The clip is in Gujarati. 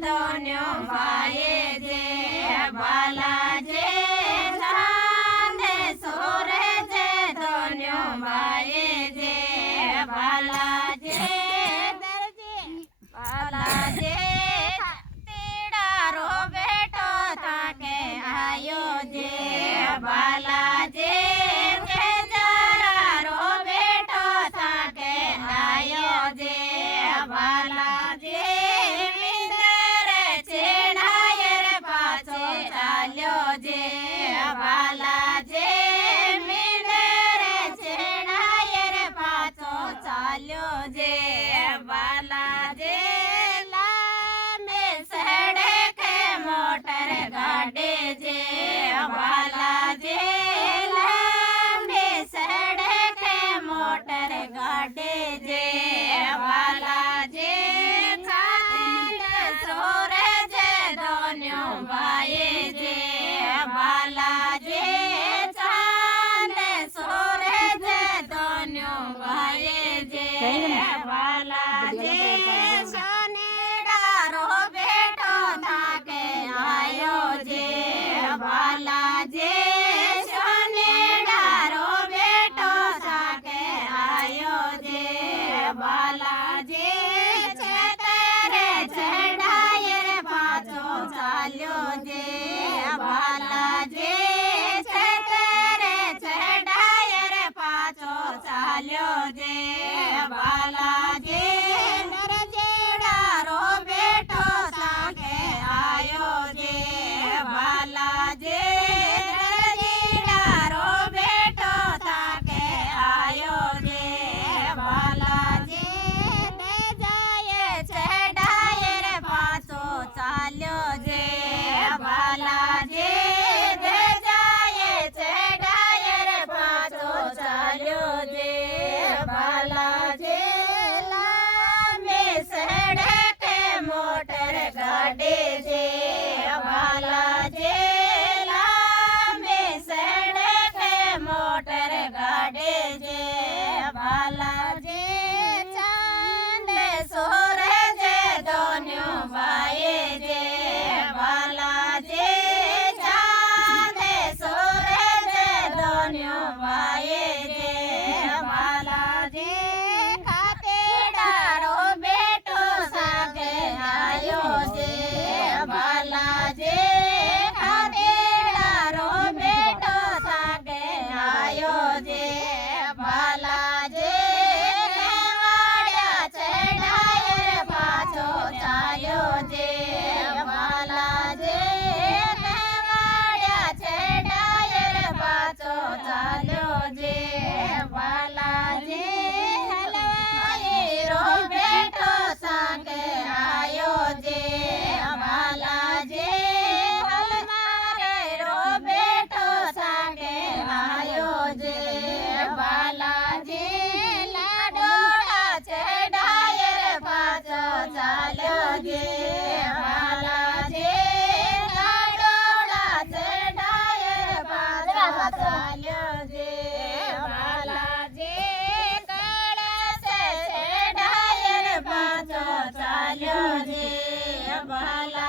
ધોન્યો ભાઈએ જે બાલા જે ચાંદે સોરે જે ધોન્યો ભાઈએ જે બાલા જે બાલા જે તીડારો બેટો થાકે આયો જે બાલા જે જરારો બેટો થાકે આયો જે બાલા જે વિંદરે છેડાય રે પાછો ચાલ્યો જે બાલા જે વિંદરે છેડાય રે પાછો ચાલ્યો જે બાલા જે લામે સડે કે મોટર ગાડે જે બાલા જે લામે સડે કે મોટર ગાડે જે બાલા જે ચાંદ સોરે જે ધોન્યો ભાઈએ જે બાલા જે ચાંદ સોરે જે ધોન્યો ભાઈએ જે બાલા જે સોનેડારો બેટો થાકે આયો જે બાલા જે સોનેડારો બેટો થાકે આયો જે બાલા જે છેતરે છેડાય રે પાછો ચાલ્યો જે બાલા જે છેતરે છેડાય રે પાછો ચાલ્યો જે બાલા જે નરજેડારો બેટો થાકે આયો જે બાલા જે નરજેડારો બેટો થાકે આયો જે બાલા જે ને જાય છેડાય રે પાછો ચાલ્યો જે બાલા જે ને જાય છેડાય રે પાછો ચાલ્યો જે બાલા જે લામે સડે કે મોટર ગાડે જે બાલા જે લામે સડે કે મોટર ગાડે જે બાલા જે ચાંદ સોરે જે ધોન્યો ભાઈએ જે બાલા જે ચાંદ સોરે જે ધોન્યો ભાઈએ જે બાલા જે ખાતેડારો બેટો સાકે આયો જે બાલા જે ખાતેડારો બેટો સાકે આયો જે બાલા જે વાડ્યા છેડાય રે પાછો ચાલ્યો જે બાલા જે વાડ્યા છેડાય રે પાછો ચાલ્યો જે બાલા જે હલવાઈરો બેટો સાકે આયો જે બાલા જે હલમારેરો બેટો સાકે આયો જે બાલા જે લાડોડા છેડાય રે પાછો ચાલ્યો જે બાલા જે લાડોડા છેડાય રે પાછો ચાલ્યો જે બાલા જે કળશે છેડાય રે પાછો ચાલ્યો જે બાલા